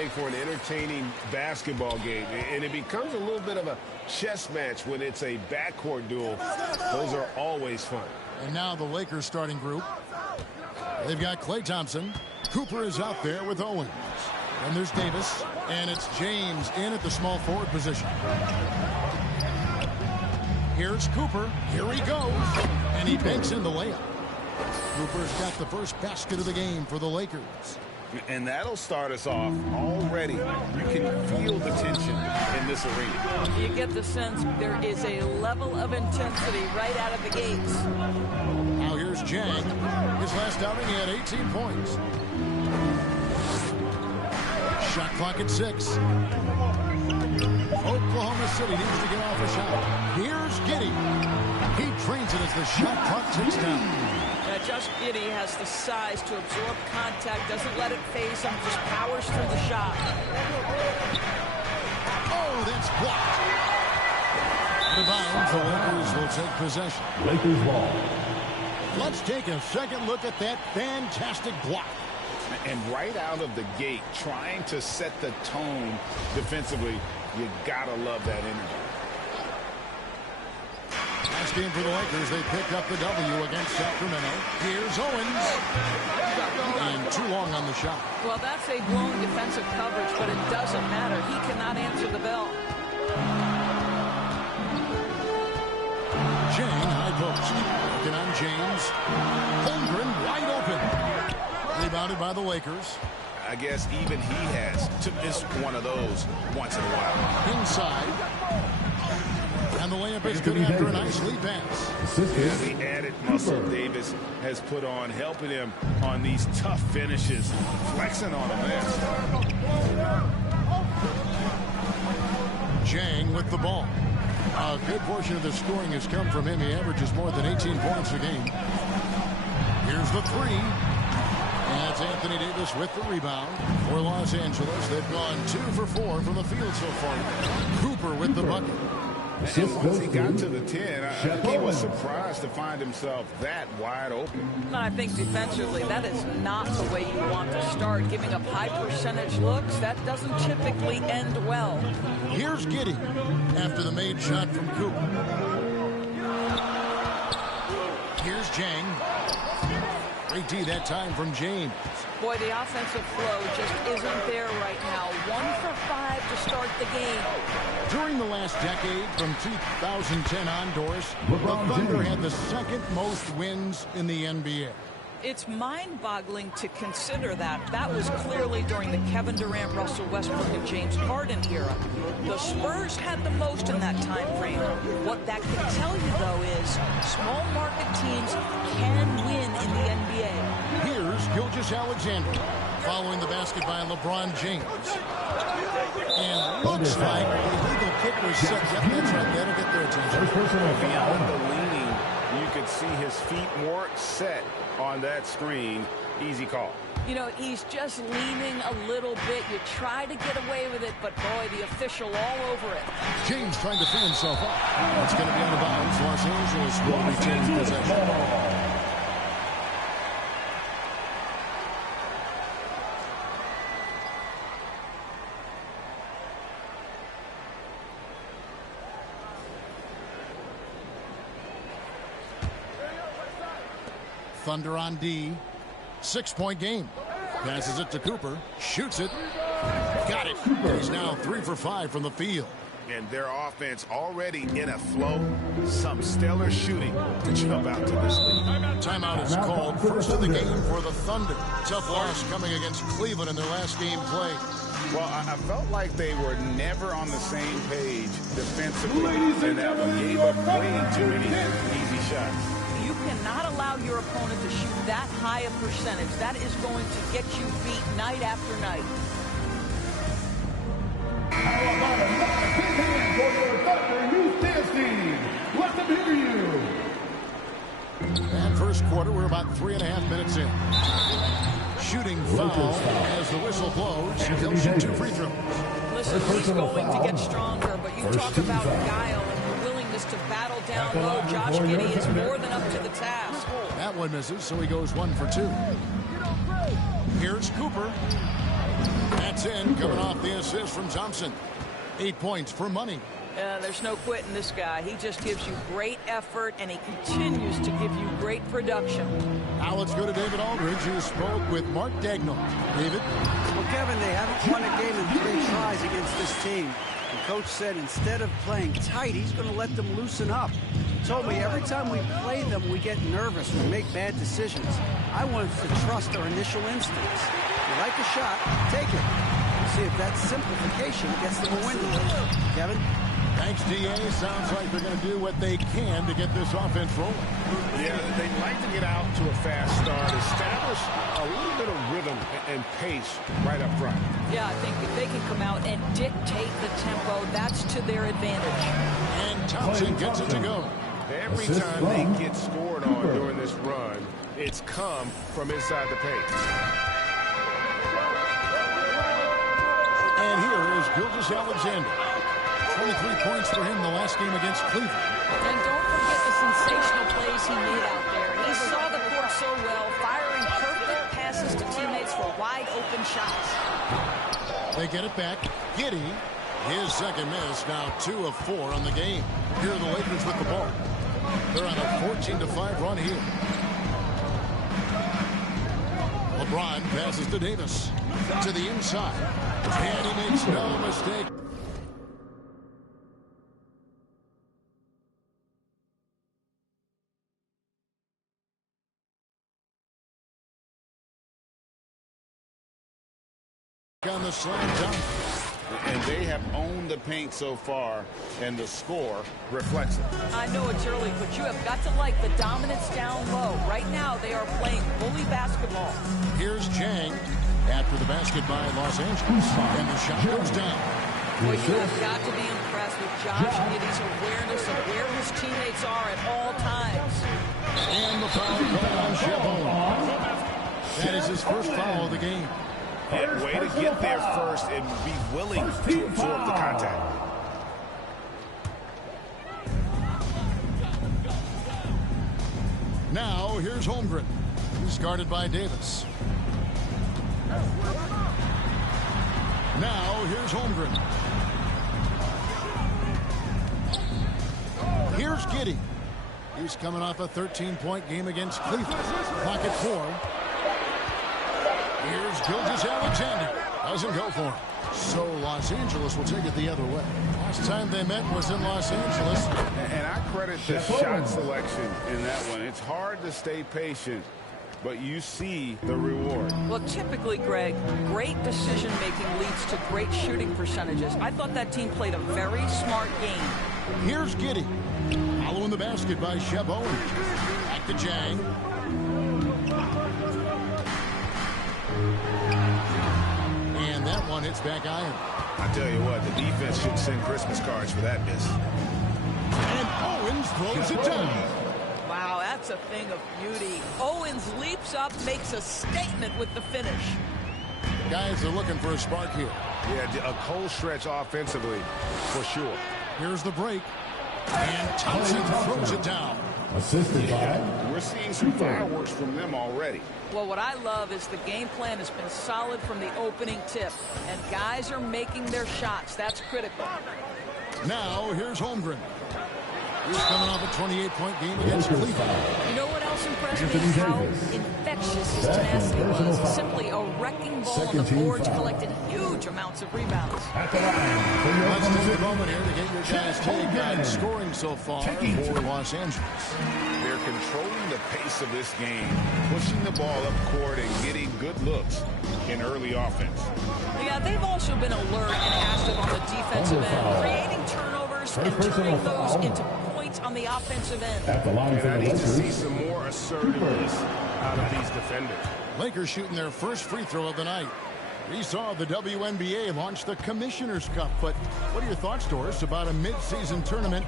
make for an entertaining basketball game, and it becomes a little bit of a chess match when it's a backcourt duel. Those are always fun. And now the Lakers starting group. They've got Klay Thompson. Cooper is out there with Owens. And there's Davis. And it's James in at the small forward position. Here's Cooper. Here he goes. And he banks in the layup. Cooper's got the first basket of the game for the Lakers. And that'll start us off already. You can feel the tension in this arena. You get the sense there is a level of intensity right out of the gates. Now here's Jang. His last outing, he had 18 points. Shot clock at 6. Oklahoma City needs to get off a shot. Here's Giddey. He trains it as the shot clock ticks down. Josh Giddey has the size to absorb contact, doesn't let it phase him, just powers through the shot. Oh, that's blocked. The bounds, the Lakers will take possession. Lakers ball. Let's take a second look at that fantastic block. And right out of the gate, trying to set the tone defensively, you gotta love that energy. Last game for the Lakers, they pick up the W against Sacramento. Here's Owens. And too long on the shot. Well, that's a blown defensive coverage, but it doesn't matter. He cannot answer the bell. Jang, high post. Looking on James. Holmgren wide open. Rebounded by the Lakers. I guess even he has to miss one of those once in a while. Inside. And the layup is good after a nice lead pass. Yeah, the added muscle Davis has put on, helping him on these tough finishes, flexing on him there. Jang with the ball. A good portion of the scoring has come from him. He averages more than 18 points a game. Here's the three. And that's Anthony Davis with the rebound. For Los Angeles, they've gone 2 for 4 from the field so far. Cooper with the bucket. And once he got to the 10, I think he was surprised to find himself that wide open. I think defensively, that is not the way you want to start. Giving up high percentage looks, that doesn't typically end well. Here's Giddey after the made shot from Cooper. Here's Jang. Great D that time from James. Boy, the offensive flow just isn't there right now. 1 for 5 to start the game. During the last decade, from 2010 on, Doris, the Thunder had the second most wins in the NBA. It's mind-boggling to consider that. That was clearly during the Kevin Durant, Russell Westbrook, and James Harden era. The Spurs had the most in that time frame. What that can tell you, though, is small market teams can win in the NBA. Here's Gilgeous-Alexander following the basket by LeBron James. And looks like the illegal kick was set. Yep, that's right. That'll get their attention. Beyond the leaning, you could see his feet weren't set on that screen. Easy call. You know, he's just leaning a little bit. You try to get away with it, but boy, the official all over it. James trying to free himself up. It's going to be out of bounds. Los Angeles will retain possession. Thunder on D. 6-point game. Passes it to Cooper. Shoots it. Got it. He's now 3 for 5 from the field. And their offense already in a flow. Some stellar shooting to jump out to this lead. Timeout is called. First of the game for the Thunder. Tough loss coming against Cleveland in their last game played. Well, I felt like they were never on the same page defensively. And that one gave up way too many easy shots. You cannot allow your opponent to shoot that high a percentage. That is going to get you beat night after night. How about a nice big hand for your Thunder Youth Dance Team? Let them hear you. And first quarter, we're about 3.5 minutes in. Shooting foul as the whistle blows. He'll shoot 2 free throws. Listen, he's going to get stronger, but you talk about guile and willingness to battle down low. Josh Giddey is more than up to the task. That one misses, so he goes 1 for 2. Here's Cooper. That's in, coming off the assist from Thompson. 8 points for Money. There's no quitting this guy. He just gives you great effort, and he continues to give you great production. Now let's go to David Aldridge, who spoke with Mark Dagnall. David? Well, Kevin, they haven't won a game in 3 tries against this team. The coach said instead of playing tight, he's going to let them loosen up. He told me every time we play them, we get nervous, we make bad decisions. I want us to trust our initial instincts. If you like a shot, take it. We'll see if that simplification gets them a win today. Kevin? Thanks, D.A. Sounds like they're going to do what they can to get this offense rolling. Yeah, they'd like to get out to a fast start, establish a little bit of rhythm and pace right up front. Yeah, I think if they can come out and dictate the tempo, that's to their advantage. And Thompson gets it to go. Every time they get scored on during this run, it's come from inside the paint. And here is Gilgeous Alexander. 23 points for him the last game against Cleveland. And don't forget the sensational plays he made out there. He saw the court so well, firing perfect passes to teammates for wide-open shots. They get it back. Giddey, his second miss, now 2 of 4 on the game. Here are the Lakers with the ball. They're on a 14-5 run here. LeBron passes to Davis. To the inside. And he makes no mistake. On the slam dunk. And they have owned the paint so far, and the score reflects it. I know it's early, but you have got to like the dominance down low. Right now, they are playing bully basketball. Here's Jang after the basket by Los Angeles. And the shot goes down. Well, you have got to be impressed with Josh Giddey's awareness of where his teammates are at all times. And the foul call on Chabot. That is his first foul of the game. And way to get there first and be willing to absorb the contact. Now, here's Holmgren. He's guarded by Davis. Now, here's Holmgren. Here's Giddey. He's coming off a 13-point game against Cleveland. Pocket 4. Here's Gilgeous Alexander. Doesn't go for him. So Los Angeles will take it the other way. Last time they met was in Los Angeles. And I credit the shot selection in that one. It's hard to stay patient, but you see the reward. Well, typically, Greg, great decision-making leads to great shooting percentages. I thought that team played a very smart game. Here's Giddey. Following the basket by Chabot. Back to Jang. And that one hits back iron. I tell you what, the defense should send Christmas cards for that miss. And Owens throws it down. Wow, that's a thing of beauty. Owens leaps up, makes a statement with the finish. Guys are looking for a spark here. Yeah, a cold stretch offensively, for sure. Here's the break. And Thompson throws it down. Assisted by. We're seeing some fireworks from them already. Well, what I love is the game plan has been solid from the opening tip, and guys are making their shots. That's critical. Now, here's Holmgren. He's coming off a 28-point game against Cleveland. You know what else impressed me? How infectious his tenacity was. Simply a wrecking ball on the boards, collected huge amounts of rebounds. Let's take a moment here to get your guys' take on scoring so far for Los Angeles. They're controlling the pace of this game, pushing the ball up court and getting good looks in early offense. Yeah, they've also been alert and active on the defensive end, creating turnovers and turning those into points on the offensive end. At the line for the I need to Lakers. see some more assertiveness out of these defenders. Lakers shooting their first free throw of the night. We saw the WNBA launch the Commissioner's Cup, but what are your thoughts, Doris, about a mid-season tournament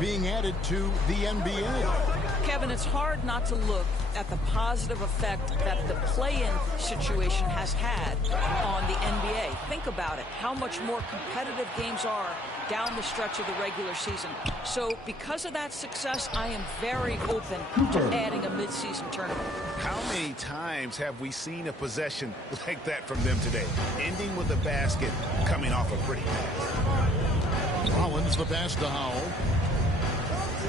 being added to the NBA. Kevin, it's hard not to look at the positive effect that the play-in situation has had on the NBA. Think about it, how much more competitive games are down the stretch of the regular season. So because of that success, I am very open to adding a midseason tournament. How many times have we seen a possession like that from them today, ending with a basket coming off a pretty pass? Rollins the pass to Howell.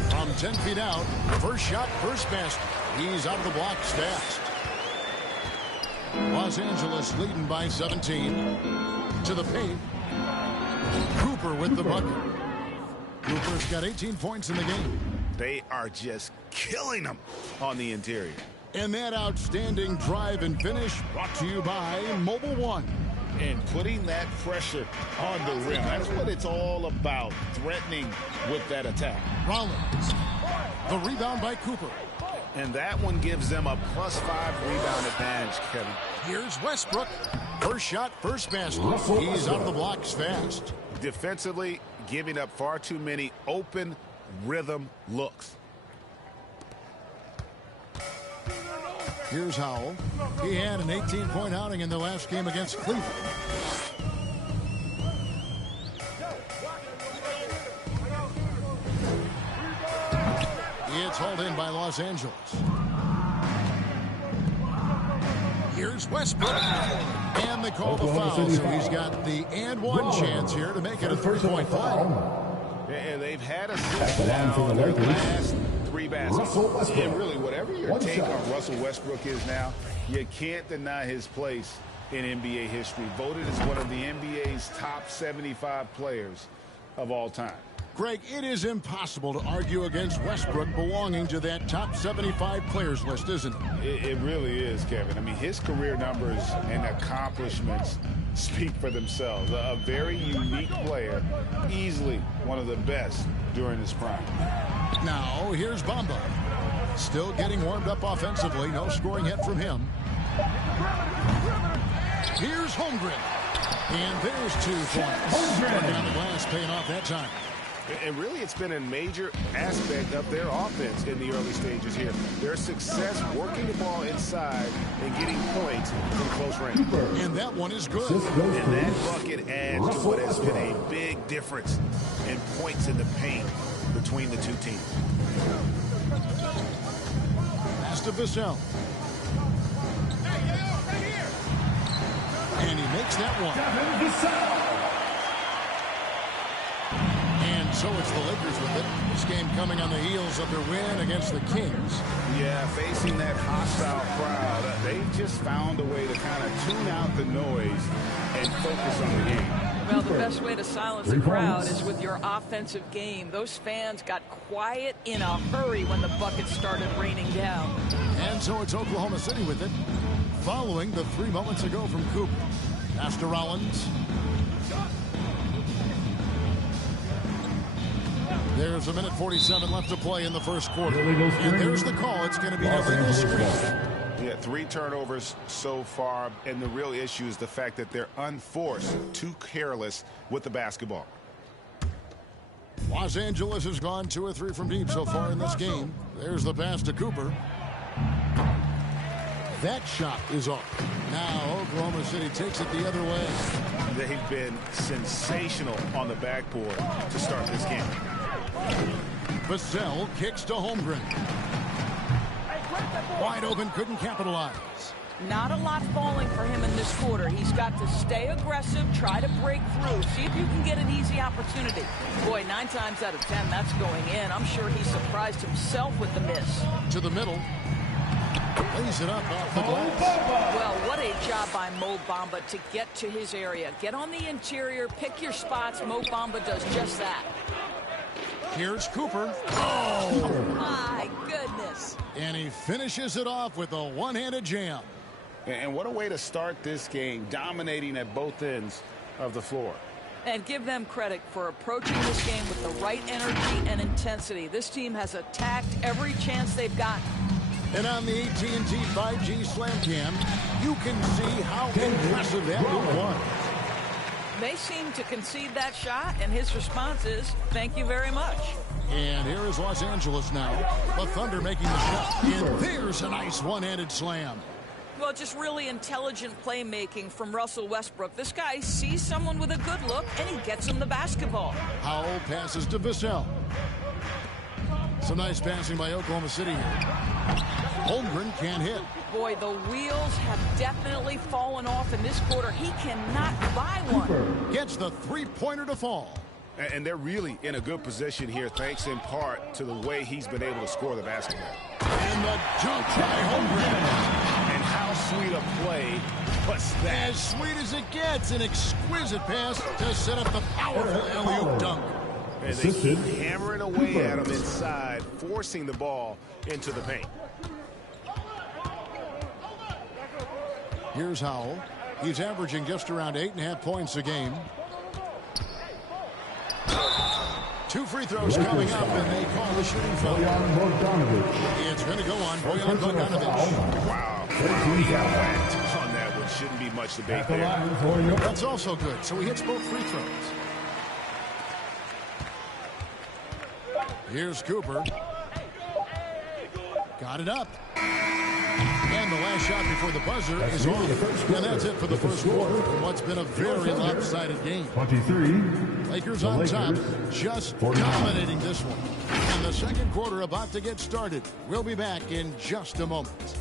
From 10 feet out, first shot, first basket. He's out of the blocks fast. Los Angeles leading by 17. To the paint. Cooper with the bucket. Cooper's got 18 points in the game. They are just killing them on the interior. And that outstanding drive and finish brought to you by Mobile One. And putting that pressure on the rim. That's what it's all about, threatening with that attack. Rollins. The rebound by Cooper. And that one gives them a +5 rebound advantage, Kevin. Here's Westbrook. First shot, first basket. He's out of the blocks fast. Defensively, giving up far too many open rhythm looks. Here's Howell. He had an 18-point outing in the last game against Cleveland. It's hauled in by Los Angeles. Here's Westbrook. And they call the foul, so he's got the and-one chance here to make it a 3-point play. And they've had a sit down on their last 3 baskets. And really, whatever your take on Russell Westbrook is now, you can't deny his place in NBA history. Voted as one of the NBA's top 75 players of all time. Greg, it is impossible to argue against Westbrook belonging to that top 75 players list, isn't it? It really is, Kevin. I mean, his career numbers and accomplishments speak for themselves. A very unique player, easily one of the best during his prime. Now, here's Bamba. Still getting warmed up offensively. No scoring yet from him. Here's Holmgren. And there's 2 points. Working on the glass, paying off that time. And really, it's been a major aspect of their offense in the early stages here. Their success working the ball inside and getting points from close range. And that one is good. And that bucket adds to what has been a big difference in points in the paint between the 2 teams. Pass to Vassell. And he makes that one. So it's the Lakers with it. This game coming on the heels of their win against the Kings. Yeah, facing that hostile crowd, they just found a way to kind of tune out the noise and focus on the game. Well, the best way to silence a crowd is with your offensive game. Those fans got quiet in a hurry when the buckets started raining down. And so it's Oklahoma City with it, following the 3 moments ago from Cooper. Pass to Rollins. There's 1:47 left to play in the first quarter. And there's the call. It's going to be an illegal screen. Yeah, 3 turnovers so far, and the real issue is the fact that they're unforced, too careless with the basketball. Los Angeles has gone 2 or 3 from deep so far in this game. There's the pass to Cooper. That shot is off. Now Oklahoma City takes it the other way. They've been sensational on the backboard to start this game. Vassell kicks to Holmgren. Wide open, couldn't capitalize. Not a lot falling for him in this quarter. He's got to stay aggressive, try to break through, see if you can get an easy opportunity. Boy, 9 times out of 10, that's going in. I'm sure he surprised himself with the miss. To the middle. Lays it up off the glass. Well, what a job by Mo Bamba to get to his area. Get on the interior, pick your spots. Mo Bamba does just that. Here's Cooper. Oh! My goodness. And he finishes it off with a one-handed jam. And what a way to start this game, dominating at both ends of the floor. And give them credit for approaching this game with the right energy and intensity. This team has attacked every chance they've gotten. And on the AT&T 5G Slam Cam, you can see how impressive that move was. They seem to concede that shot, and his response is, thank you very much. And here is Los Angeles now. The Thunder making the shot. And there's a nice one-handed slam. Well, just really intelligent playmaking from Russell Westbrook. This guy sees someone with a good look, and he gets him the basketball. Howell passes to Vassell. Some nice passing by Oklahoma City here. Holmgren can't hit. Boy, the wheels have definitely fallen off in this quarter. He cannot buy one. Gets the three-pointer to fall. And they're really in a good position here, thanks in part to the way he's been able to score the basketball. And the dunk by Holmgren. And how sweet a play was that? As sweet as it gets, an exquisite pass to set up the powerful alley-oop dunk. And they keep hammering away at him inside, forcing the ball into the paint. Here's Howell. He's averaging just around 8.5 points a game. 2 free throws coming up, and they call the shooting foul. It's going to go on Bojan Bogdanovic. Wow. He got whacked on that one. Shouldn't be much debate there. That's also good. So he hits both free throws. Here's Cooper. Got it up. And the last shot before the buzzer is off. And that's it for the first quarter in what's been a very lopsided game. 23. Lakers on top, just dominating this one. And the second quarter about to get started. We'll be back in just a moment.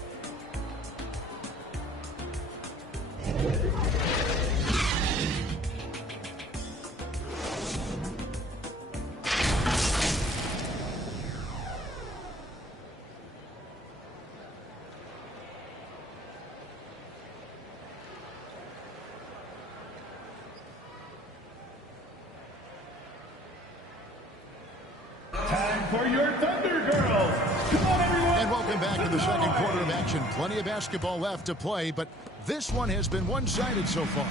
Time for your Thunder Girls. Come on, everyone. And welcome back to the second quarter of action. Plenty of basketball left to play, but this one has been one-sided so far.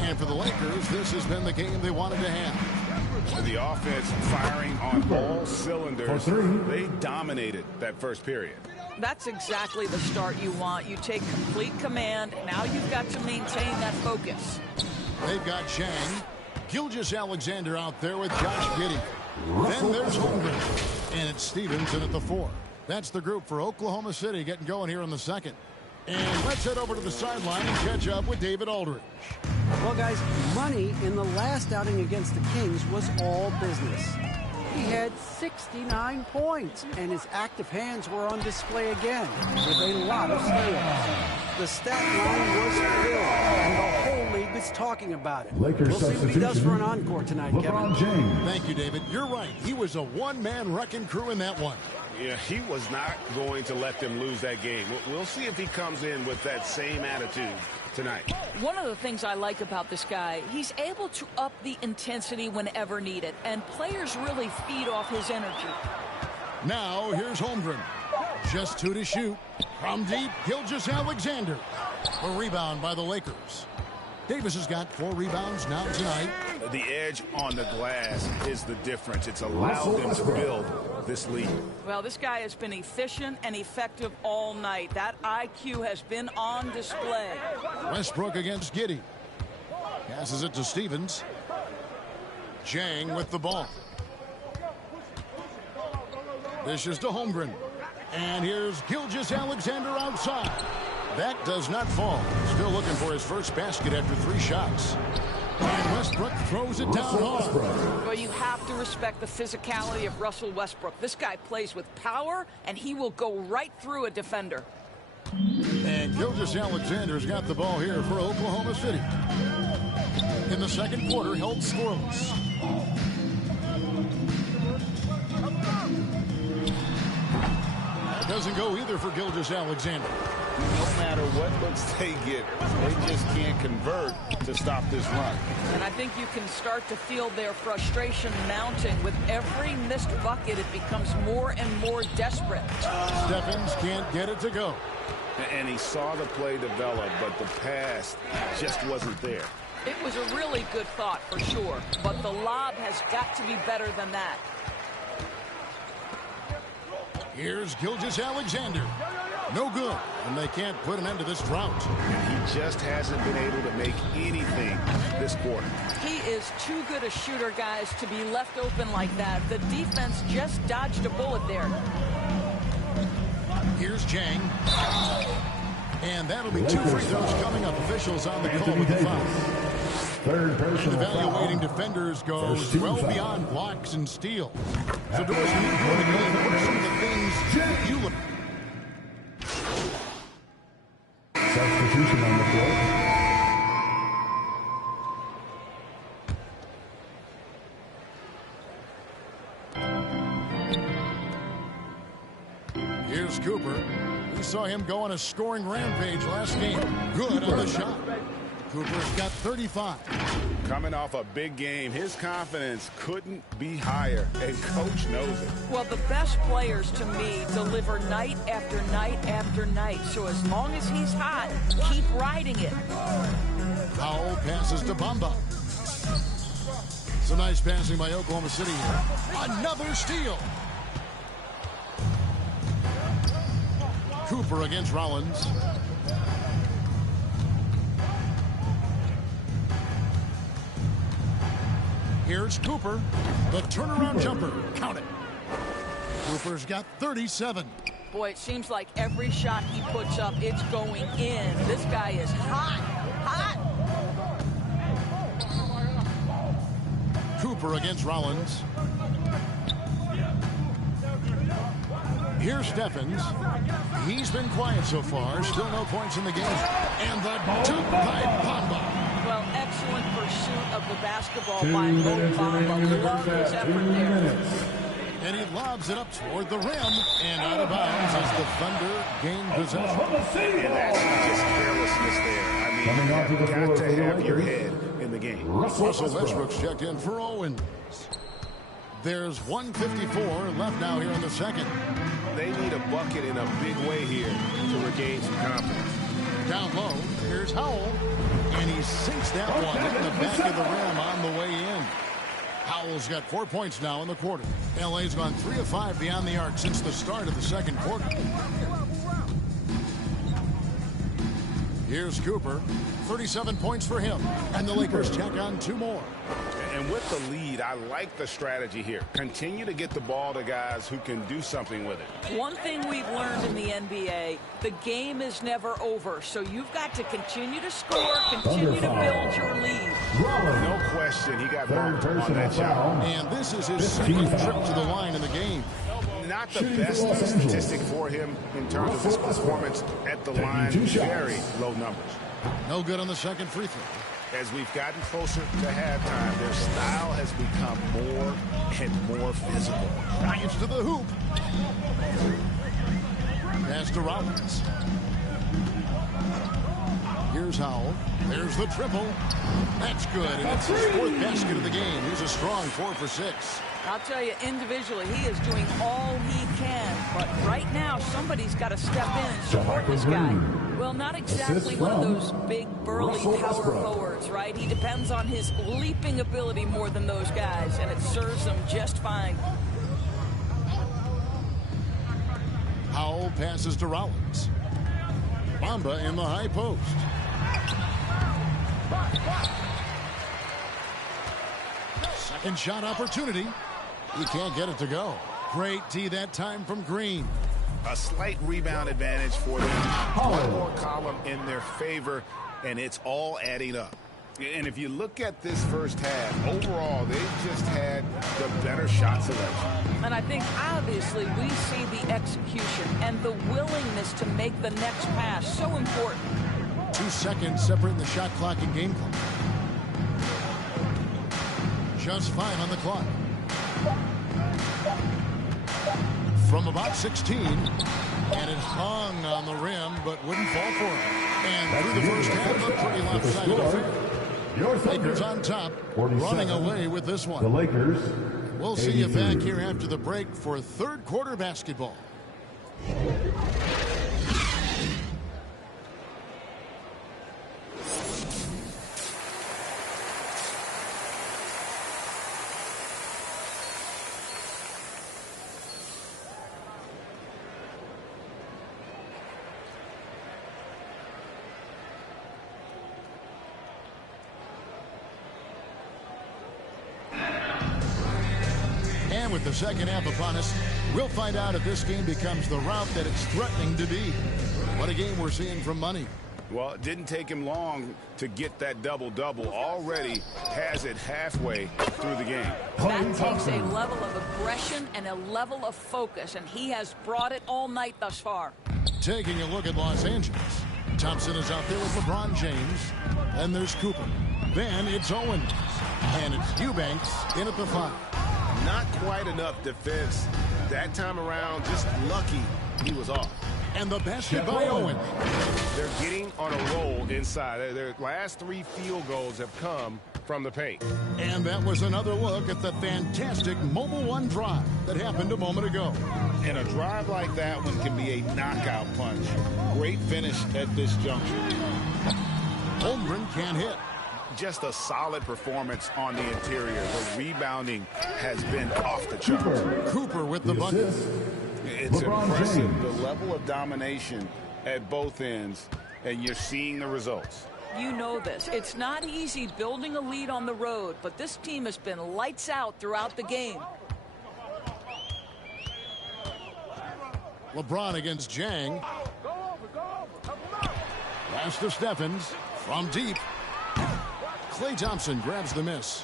And for the Lakers, this has been the game they wanted to have. With the offense firing on all cylinders, they dominated that first period. That's exactly the start you want. You take complete command. Now you've got to maintain that focus. They've got Chang, Gilgeous-Alexander out there with Josh Giddey. Then there's Holmgren, and it's Stevenson at the 4. That's the group for Oklahoma City getting going here in the second. And let's head over to the sideline and catch up with David Aldridge. Well, guys, Money in the last outing against the Kings was all business. He had 69 points, and his active hands were on display again with a lot of steals. The stat line was filled, and the whole league is talking about it. Lakers we'll see what he does for an encore tonight, Kevin. James. Thank you, David. You're right. He was a one-man wrecking crew in that one. Yeah, he was not going to let them lose that game. We'll see if he comes in with that same attitude tonight. One of the things I like about this guy, he's able to up the intensity whenever needed, and players really feed off his energy. Now, here's Holmgren. Just 2 to shoot. From deep, Gilgeous-Alexander. A rebound by the Lakers. Davis has got 4 rebounds now tonight. The edge on the glass is the difference. It's allowed them to build this lead. Well, this guy has been efficient and effective all night. That IQ has been on display. Westbrook against Giddey. Passes it to Stevens. Chang with the ball. Dishes to Holmgren. And here's Gilgeous-Alexander outside. That does not fall. Still looking for his first basket after 3 shots. And Westbrook throws it down hard. Well, you have to respect the physicality of Russell Westbrook. This guy plays with power, and he will go right through a defender. And Gilgeous-Alexander's got the ball here for Oklahoma City. In the second quarter, held scoreless. That doesn't go either for Gilgeous-Alexander. No matter what looks they get, they just can't convert to stop this run. And I think you can start to feel their frustration mounting. With every missed bucket, it becomes more and more desperate. Stephens can't get it to go. And he saw the play develop, but the pass just wasn't there. It was a really good thought for sure, but the lob has got to be better than that. Here's Gilgeous-Alexander. No good, and they can't put an end to this drought. And he just hasn't been able to make anything this quarter. He is too good a shooter, guys, to be left open like that. The defense just dodged a bullet there. Here's Jang. And that'll be 2 free throws coming up. Officials on the call with the foul. Third personal Evaluating foul. defenders goes well beyond blocks and steals. So, Doris, Doors, when you go in the game, what are some of the things you look at? Substitution on the floor. Here's Cooper. We saw him go on a scoring rampage last game. Good on the shot. Cooper's got 35. Coming off a big game, his confidence couldn't be higher, and Coach knows it. Well, the best players, to me, deliver night after night after night. So as long as he's hot, keep riding it. Powell passes to Bamba. Some nice passing by Oklahoma City here. Another steal. Cooper against Rollins. Here's Cooper. The turnaround jumper. Count it. Cooper's got 37. Boy, it seems like every shot he puts up, it's going in. This guy is hot. Hot. Cooper against Rollins. Here's Steffens. He's been quiet so far. Still no points in the game. And the dunk by Bamba. Well, excellent pursuit of the basketball by Mo Bamba. Love his effort there. And he lobs it up toward the rim and out of bounds as the Thunder gain possession. And that's just carelessness there. I mean, Coming onto the floor got for to the have your Lakers. head in the game. Russell Westbrook's checked in for Owens. There's 1:54 left now here in the second. They need a bucket in a big way here to regain some confidence. Down low, here's Howell. And he sinks that one in the back of the rim on the way in. Howell's got 4 points now in the quarter. LA's gone 3 of 5 beyond the arc since the start of the second quarter. Here's Cooper. 37 points for him. And the Lakers check on 2 more. And with the lead, I like the strategy here. Continue to get the ball to guys who can do something with it. One thing we've learned in the NBA, the game is never over. So you've got to continue to score, continue to build your lead. No question, he got burned on that shot. And this is his second trip to the line in the game. Not the best statistic for him in terms of his performance at the line. Very low numbers. No good on the second free throw. As we've gotten closer to halftime, their style has become more and more physical. Bryant's to the hoop. Pass to Rollins. Here's Howell. There's the triple. That's good, and it's his 4th basket of the game. He's a strong 4 for 6. I'll tell you, individually, he is doing all he can. But right now, somebody's got to step in and support this guy. Well, not exactly one of those big, burly power forwards, right? He depends on his leaping ability more than those guys, and it serves him just fine. Howell passes to Rollins. Bamba in the high post. Second shot opportunity. He can't get it to go. Great D that time from Green. A slight rebound advantage for them. One more column in their favor, and it's all adding up. And if you look at this first half, overall, they've just had the better shot selection. And I think, obviously, we see the execution and the willingness to make the next pass so important. 2 seconds separating the shot clock and game clock. Just 5 on the clock. From about 16, and it hung on the rim, but wouldn't fall for him. And through the first half, a pretty lopsided affair. Lakers on top, running away with this one. The Lakers. We'll see you back here after the break for third quarter basketball. And with the second half upon us, we'll find out if this game becomes the route that it's threatening to be. What a game we're seeing from Money. Well, it didn't take him long to get that double-double. Already has it halfway through the game. That takes a level of aggression and a level of focus, and he has brought it all night thus far. Taking a look at Los Angeles. Thompson is out there with LeBron James. Then there's Cooper. Then it's Owens. And it's Eubanks in at the 5. Not quite enough defense that time around. Just lucky he was off. And the basket by Owens. They're getting on a roll inside. Their last 3 field goals have come from the paint. And that was another look at the fantastic Mobile One drive that happened a moment ago. And a drive like that one can be a knockout punch. Great finish at this juncture. Holmgren can't hit. Just a solid performance on the interior. The rebounding has been off the charts. Cooper with the bucket. It's impressive, the level of domination at both ends, and you're seeing the results. You know this. It's not easy building a lead on the road, but this team has been lights out throughout the game. LeBron against Jang. Pass to Stephens from deep. Klay Thompson grabs the miss.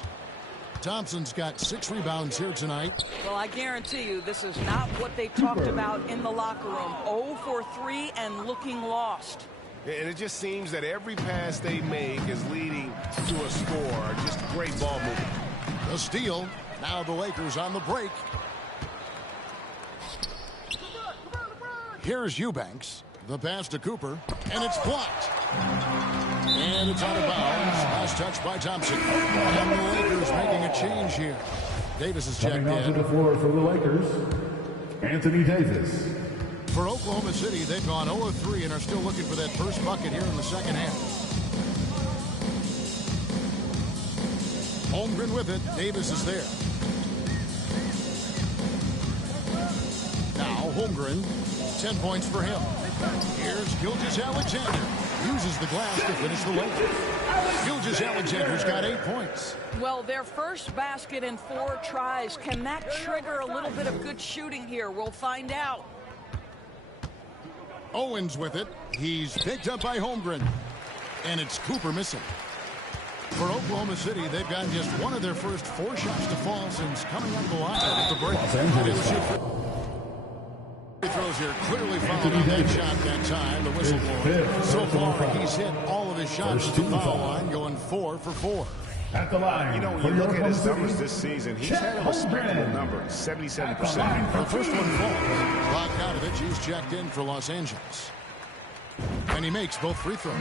Thompson's got 6 rebounds here tonight. Well, I guarantee you this is not what they talked about in the locker room. 0 for 3 and looking lost. And it just seems that every pass they make is leading to a score. Just great ball movement. The steal. Now the Lakers on the break. Here's Eubanks. The pass to Cooper. And it's blocked. And it's out of bounds. Last touch by Thompson. And the Lakers making a change here. Davis is checked Coming in. onto the floor for the Lakers, Anthony Davis. For Oklahoma City, they've gone 0-3 and are still looking for that first bucket here in the second half. Holmgren with it. Davis is there. Now Holmgren. 10 points for him. Here's Gilgeous-Alexander. Uses the glass to finish the Lakers. Gilgeous-Alexander's got 8 points. Well, their first basket in 4 tries. Can that trigger a little bit of good shooting here? We'll find out. Owens with it. He's picked up by Holmgren. And it's Cooper missing. For Oklahoma City, they've gotten just one of their first 4 shots to fall since coming out of the line at the break. He throws here clearly fouled on that shot that time. The whistle blower. So far, he's hit all of his shots at the foul line, going 4 for 4. At the line, You know, when you look at his numbers this season, he's had a respectable number, 77%. The first one falls. Bogdanovich, he's checked in for Los Angeles. And he makes both free throws.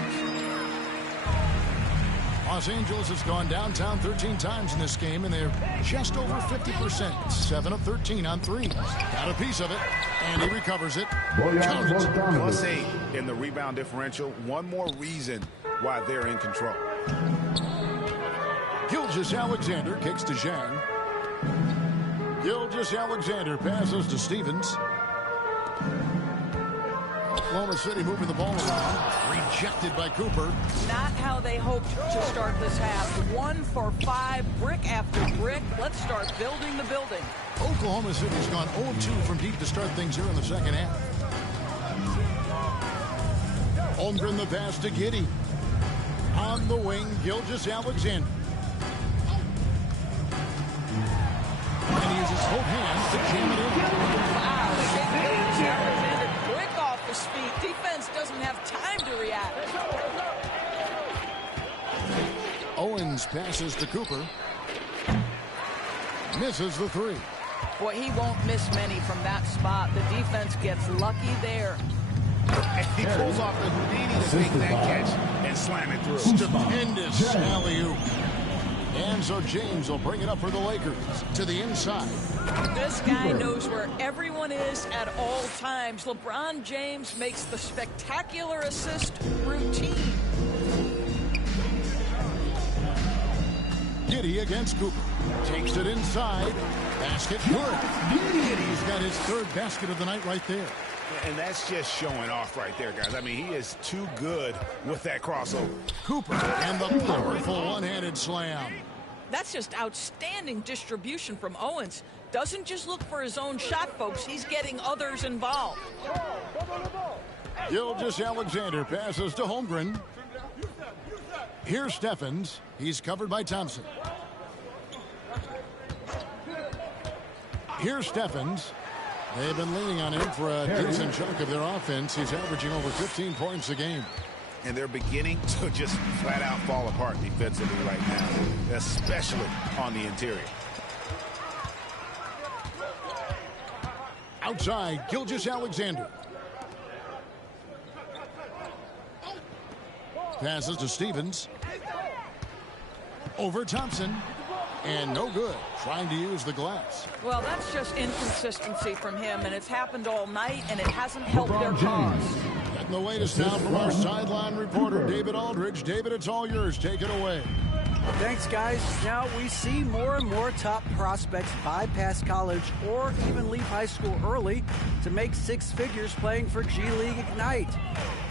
Los Angeles has gone downtown 13 times in this game, and they're just over 50%. 7 of 13 on threes. Got a piece of it, and he recovers it. Count it. +8 in the rebound differential. One more reason why they're in control. Gilgeous-Alexander kicks to Zhang. Gilgeous-Alexander passes to Stevens. Oklahoma City moving the ball around. Rejected by Cooper. Not how they hoped to start this half. 1 for 5, brick after brick. Let's start building the building. Oklahoma City's gone 0-2 from deep to start things here in the second half. Holmgren the pass to Giddey. On the wing, Gilgeous-Alexander. And he uses both hands to jam it in. Wow, Gilgeous-Alexander quick off his feet. Defense doesn't have time to react. Owens passes to Cooper. Misses the 3. Boy, he won't miss many from that spot. The defense gets lucky there. And he pulls off the Houdini to take that catch and slam it through. Stupendous alley-oop. And so James will bring it up for the Lakers to the inside. This guy knows where everyone is at all times. LeBron James makes the spectacular assist routine. Giddey against Cooper. Takes it inside. Basket good. Giddey's got his 3rd basket of the night right there. And that's just showing off right there, guys. I mean, he is too good with that crossover. Cooper and the powerful one-handed slam. That's just outstanding distribution from Owens. doesn't just look for his own shot, folks. He's getting others involved. Gilgeous-Alexander passes to Holmgren. Here's Steffens. He's covered by Thompson. Here's Steffens. They've been leaning on him for a decent chunk of their offense. He's averaging over 15 points a game. And they're beginning to just flat out fall apart defensively right now, especially on the interior. Outside, Gilgeous-Alexander. Passes to Stevens. Over Thompson. And no good. Trying to use the glass. Well, that's just inconsistency from him, and it's happened all night, and it hasn't helped their cause. Getting the latest now from our sideline reporter, David Aldridge. David, it's all yours. Take it away. Thanks, guys. Now we see more and more top prospects bypass college or even leave high school early to make six figures playing for G League Ignite.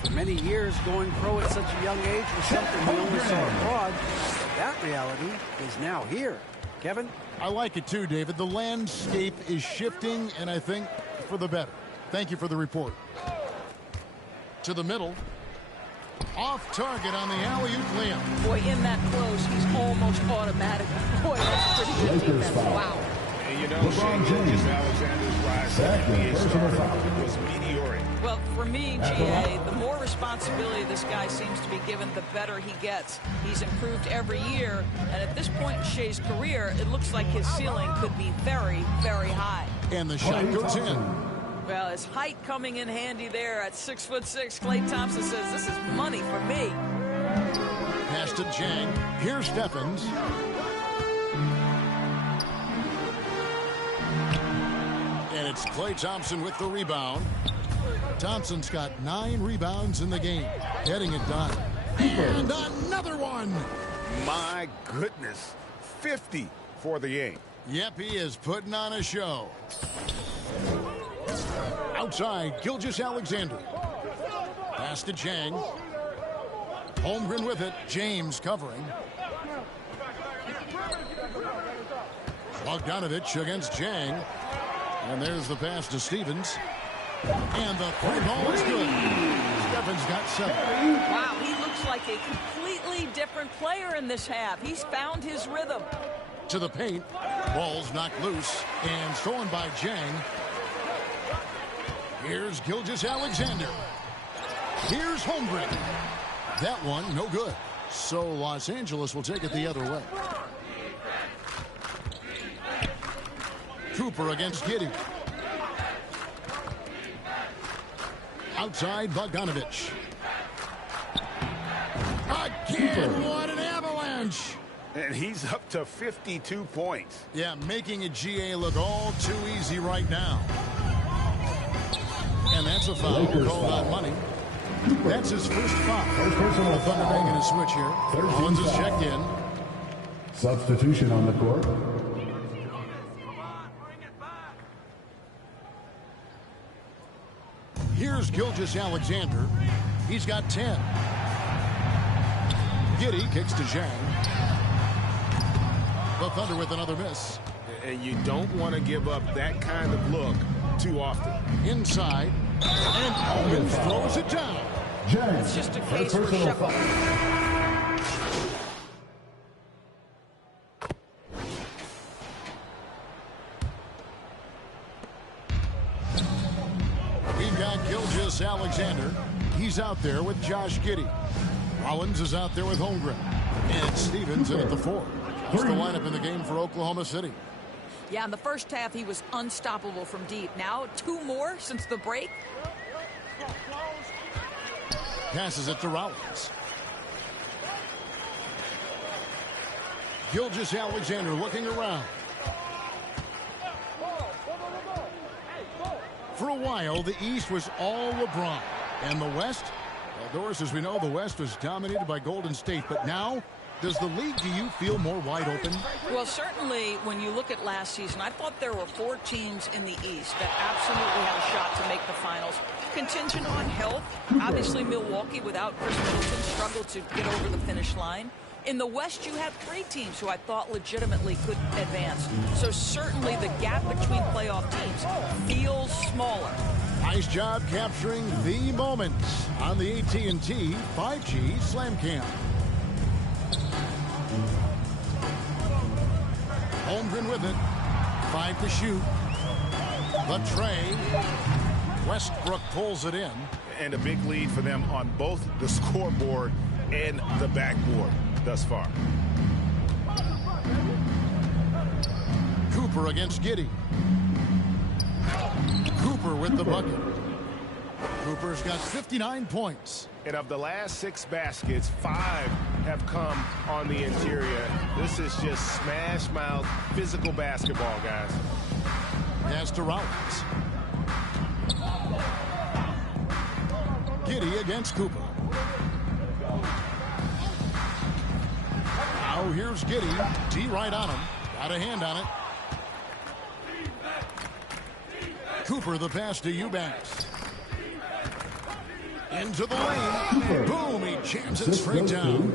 For many years, going pro at such a young age was something we only saw abroad. But that reality is now here. Kevin? I like it too, David. The landscape is shifting, and I think for the better. Thank you for the report. To the middle. Off target on the alley-oop layup. Boy, in that close, he's almost automatic. Boy, that's pretty good defense. Wow. And you know, Gilgeous-Alexander's rise to NBA starter was meteoric. Well, for me, GA, the more responsibility this guy seems to be given, the better he gets. He's improved every year, and at this point in Shea's career, it looks like his ceiling could be very, very high. And the shot goes in. Well, his height coming in handy there at 6'6". Klay Thompson says, this is money for me. Pass to Jang. Here's Steffens. And it's Klay Thompson with the rebound. Thompson's got 9 rebounds in the game. Getting it done. And another one. My goodness. 50 for the game. Yep, he is putting on a show. Outside, Gilgeous-Alexander. Pass to Jang. Holmgren with it. James covering. Bogdanovich against Jang. And there's the pass to Stevens. And the three ball is good. Steffens got 7. Wow, he looks like a completely different player in this half. He's found his rhythm. To the paint. Ball's knocked loose and stolen by Jang. Here's Gilgeous-Alexander. Here's Holmgren. That one, no good. So Los Angeles will take it the other way. Cooper against Giddey. Outside, Bogdanovich. Again, what an avalanche. And he's up to 52 points. Yeah, making a GA look all too easy right now. And that's a foul called on Money. That's his first foul. The Thunder making a switch here. Owens is checked in. Substitution on the court. Here's Gilgeous-Alexander. He's got 10. Giddey kicks to Zhang. The Thunder with another miss. And you don't want to give up that kind of look too often. Inside. And Owens throws it down. It's just a case for shuffle. We've got Gilgeous-Alexander. He's out there with Josh Giddey. Rollins is out there with Holmgren. And Stevens in at the 4. That's the lineup in the game for Oklahoma City. Yeah, in the first half, he was unstoppable from deep. Now, 2 more since the break. Passes it to Rollins. Gilgeous-Alexander looking around. For a while, the East was all LeBron. And the West? Well, Doris, as we know, the West was dominated by Golden State. But now, does the league, do you feel more wide open? Well, certainly, when you look at last season, I thought there were 4 teams in the East that absolutely had a shot to make the finals. Contingent on health. Obviously, Milwaukee, without Chris Middleton, struggled to get over the finish line. In the West, you have 3 teams who I thought legitimately could advance. So certainly the gap between playoff teams feels smaller. Nice job capturing the moments on the AT&T 5G Slam Cam. Holmgren with it. 5 to shoot. The tray. Westbrook pulls it in. And a big lead for them on both the scoreboard and the backboard thus far. Cooper against Giddey. Cooper with the bucket. Cooper's got 59 points. And of the last 6 baskets, 5 have come on the interior. This is just smash mouth physical basketball, guys. Pass to Rollins. Giddey against Cooper. Now here's Giddey. D right on him. Got a hand on it. Cooper the pass to Eubanks. Into the lane. Boom, he jams it straight down.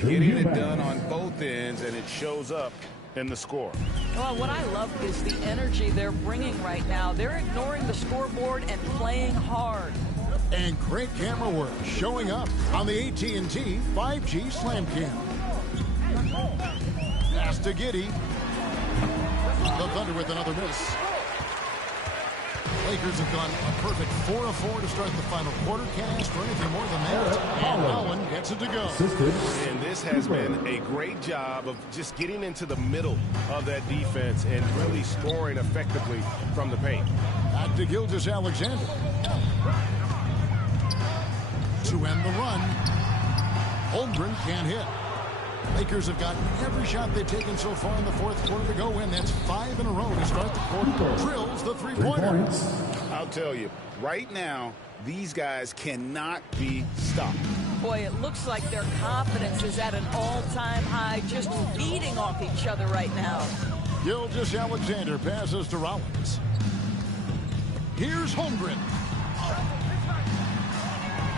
Getting it done on both ends, and it shows up in the score. Well, what I love is the energy they're bringing right now. They're ignoring the scoreboard and playing hard. And great camera work showing up on the AT&T 5G Slam Cam. Pass to Giddey. The Thunder with another miss. Lakers have gone a perfect 4 of 4 to start the final quarter. Can't ask for anything more than that. And Allen gets it to go. And this has been a great job of just getting into the middle of that defense and really scoring effectively from the paint. Back to Gilgeous-Alexander. To end the run. Holmgren can't hit. Lakers have gotten every shot they've taken so far in the fourth quarter to go in. That's 5 in a row to start the quarter. Drills the three-pointer. I'll tell you, right now, these guys cannot be stopped. Boy, it looks like their confidence is at an all-time high, just feeding off each other right now. Gilgeous-Alexander passes to Rollins. Here's Holmgren.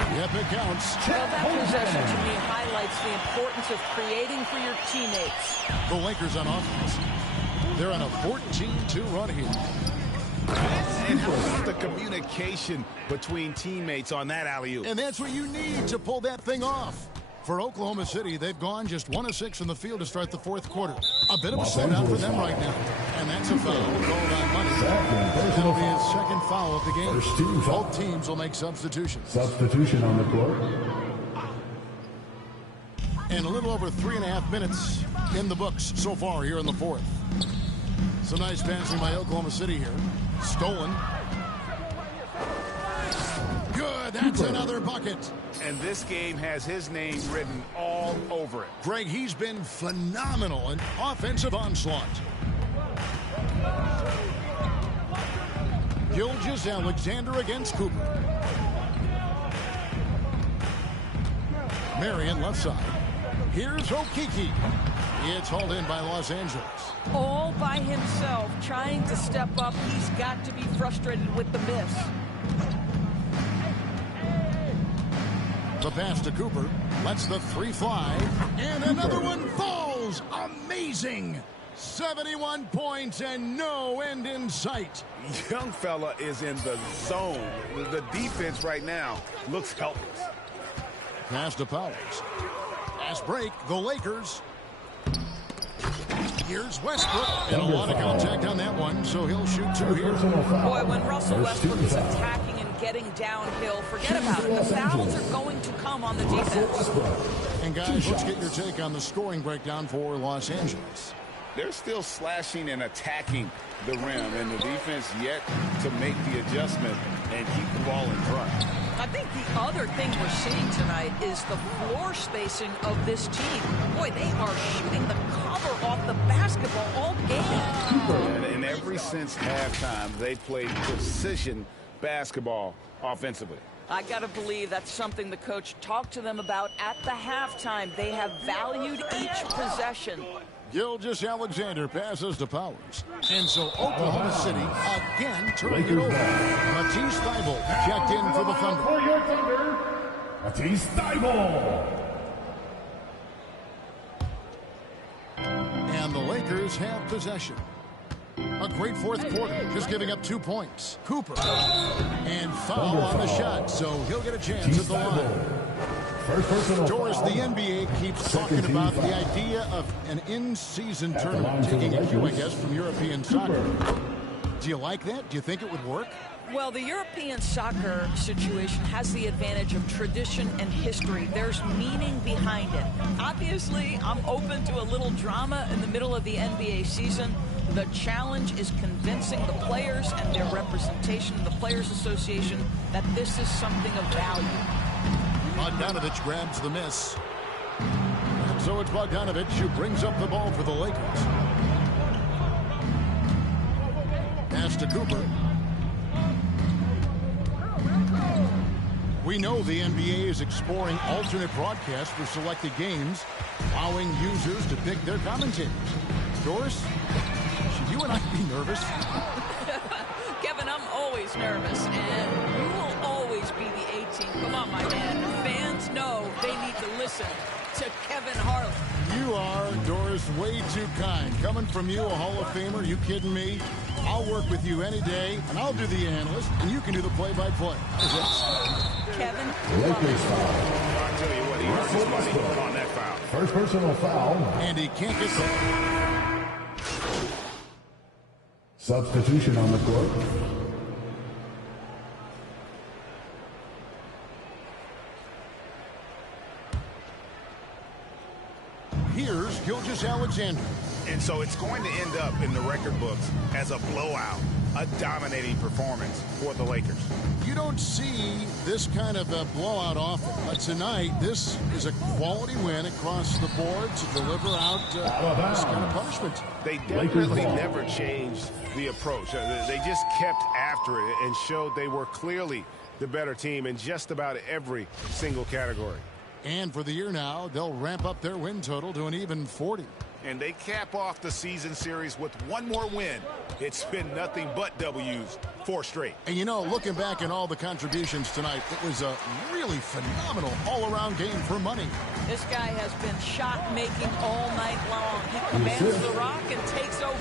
Yep, it counts. Well, that possession to me highlights the importance of creating for your teammates. The Lakers on offense. They're on a 14-2 run here. And how about the communication between teammates on that alley-oop? And that's what you need to pull that thing off. For Oklahoma City, they've gone just 1 of 6 from the field to start the fourth quarter. A bit of a slowdown for them right now. And that's a foul called on Money. That'll be his second foul of the game. Both teams will make substitutions. Substitution on the court. And a little over 3.5 minutes in the books so far here in the fourth. Some nice passing by Oklahoma City here. Stolen. Good, that's another bucket. And this game has his name written all over it. Greg, he's been phenomenal in offensive onslaught. Gilgeous-Alexander against Cooper. Marion left side. Here's Okeke. It's hauled in by Los Angeles. All by himself, trying to step up. He's got to be frustrated with the miss. The pass to Cooper. Lets the 3 fly. And another one falls. Amazing. 71 points and no end in sight. Young fella is in the zone. The defense right now looks helpless. Pass to Powers. Pass break. The Lakers. Here's Westbrook. And a lot of contact on that one, so he'll shoot 2 here. Boy, when Russell Westbrook is attacking and getting downhill, forget about it. The fouls are going to come on the defense. And guys, let's get your take on the scoring breakdown for Los Angeles. They're still slashing and attacking the rim, and the defense yet to make the adjustment and keep the ball in front. I think the other thing we're seeing tonight is the floor spacing of this team. Boy, they are shooting the cover off the basketball all game. And ever since halftime, they played precision basketball offensively. I got to believe that's something the coach talked to them about at the halftime. They have valued each possession. Gilgeous-Alexander passes to Powers. And so Oklahoma City again turning it over. Matisse Thybulle checked in for the Thunder. For your Thunder, Matisse Thybulle. Lakers have possession. A great fourth quarter, just giving up 2 points. Cooper. And foul on the shot, so he'll get a chance at the line. Doris, the NBA keeps talking about the idea of an in-season tournament, taking a cue, I guess, from European soccer. Do you like that? Do you think it would work? Well, the European soccer situation has the advantage of tradition and history. There's meaning behind it. Obviously, I'm open to a little drama in the middle of the NBA season. The challenge is convincing the players and their representation in the Players Association that this is something of value. Bogdanovich grabs the miss. And so it's Bogdanovich who brings up the ball for the Lakers. Pass to Cooper. We know the NBA is exploring alternate broadcasts for selected games, allowing users to pick their commentators. Doris, should you and I be nervous? Kevin, I'm always nervous, and you will always be the A-team. Come on, my man. Fans know they need to listen to Kevin Harlan. You are, Doris, way too kind. Coming from you, a Hall of Famer, you kidding me? I'll work with you any day, and I'll do the analyst, and you can do the play-by-play. Kevin, Lakers foul. I tell you what, he hurt his money on that foul. First personal foul. And he can't get there. Substitution on the court. Here's Gilgeous-Alexander. And so it's going to end up in the record books as a blowout, a dominating performance for the Lakers. You don't see this kind of a blowout often, but tonight this is a quality win across the board to deliver out this kind of punishment. They definitely never changed the approach. They just kept after it and showed they were clearly the better team in just about every single category. And for the year now, they'll ramp up their win total to an even 40. And they cap off the season series with one more win. It's been nothing but W's, 4 straight. And you know, looking back at all the contributions tonight, it was a really phenomenal all-around game for money. this guy has been shot-making all night long. He commands the rock and takes over.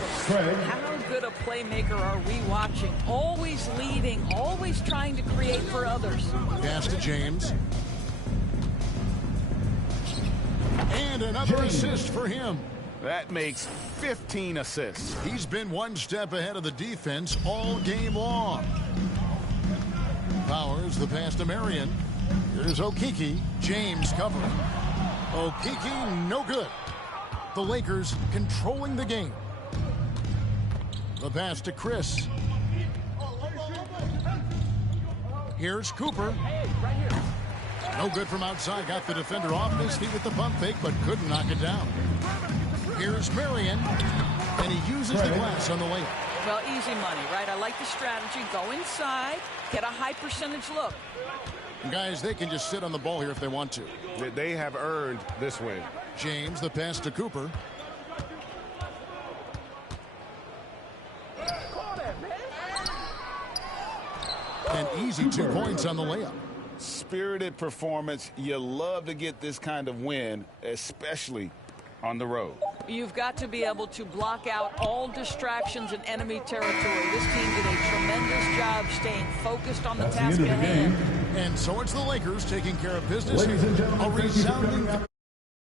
How good a playmaker are we watching? Always leading, always trying to create for others. Pass to James. And another assist for him. That makes 15 assists. He's been one step ahead of the defense all game long. Powers the pass to Marion. Here's Okeke. James covering. Okeke no good. The Lakers controlling the game. The pass to Chris. Here's Cooper. No good from outside. Got the defender off his feet with the pump fake, but couldn't knock it down. Here's Marion, and he uses the glass on the layup. Well, easy money, right? I like the strategy. Go inside, get a high percentage look. Guys, they can just sit on the ball here if they want to. They have earned this win. James, the pass to Cooper. An easy 2 points on the layup. Spirited performance. You love to get this kind of win, especially on the road. You've got to be able to block out all distractions in enemy territory. This team did a tremendous job staying focused on the task at hand. And so it's the Lakers taking care of business. Ladies and gentlemen, A resounding